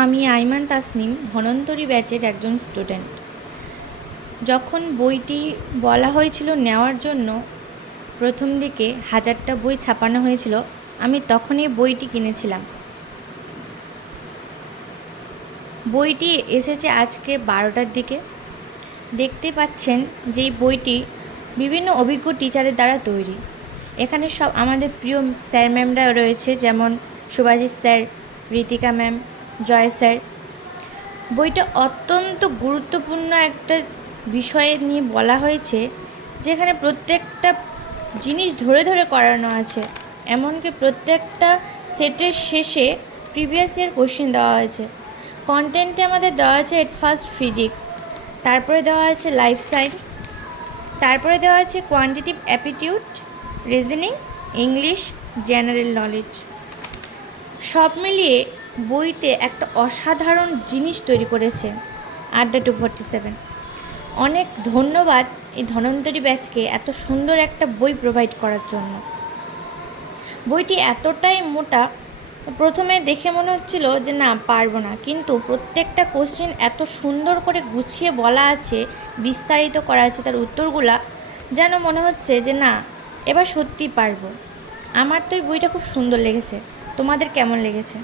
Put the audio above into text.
আমি আইমান তাসনিম ধনন্তরী ব্যাচের একজন স্টুডেন্ট। যখন বইটি বলা হয়েছিল নেওয়ার জন্য প্রথম দিকে হাজারটা বই ছাপানো হয়েছিল, আমি তখনই বইটি কিনেছিলাম। বইটি এসেছে আজকে বারোটার দিকে। দেখতে পাচ্ছেন যে বইটি বিভিন্ন অভিজ্ঞ টিচারের দ্বারা তৈরি। এখানে সব আমাদের প্রিয় স্যার ম্যামরা রয়েছে, যেমন Subhashis sir Ritika ma'am Joy sir. বইটা অত্যন্ত গুরুত্বপূর্ণ একটা বিষয়ে নিয়ে বলা হয়েছে, যেখানে প্রত্যেকটা জিনিস ধরে ধরে করানো আছে। এমনকি প্রত্যেকটা সেটের শেষে প্রিভিয়াস ইয়ার কোশ্চেন দেওয়া হয়েছে। কন্টেন্টে আমাদের দেওয়া আছে এট ফার্স্ট ফিজিক্স তারপরে দেওয়া আছে লাইফ সায়েন্স তারপরে দেওয়া আছে quantitative aptitude reasoning English general knowledge সব মিলিয়ে বইতে একটা অসাধারণ জিনিস তৈরি করেছে আড্ডা টু ফোর্টি সেভেন। অনেক ধন্যবাদ এই ধনন্তরী ব্যাচকে এত সুন্দর একটা বই প্রোভাইড করার জন্য। বইটি এতটাই মোটা, প্রথমে দেখে মনে হচ্ছিল যে না, পারব না। কিন্তু প্রত্যেকটা কোশ্চেন এত সুন্দর করে গুছিয়ে বলা আছে, বিস্তারিত করা আছে তার উত্তরগুলা, যেন মনে হচ্ছে যে না, এবার সত্যি পারব। আমার তো এই বইটা খুব সুন্দর লেগেছে। তোমাদের কেমন লেগেছে?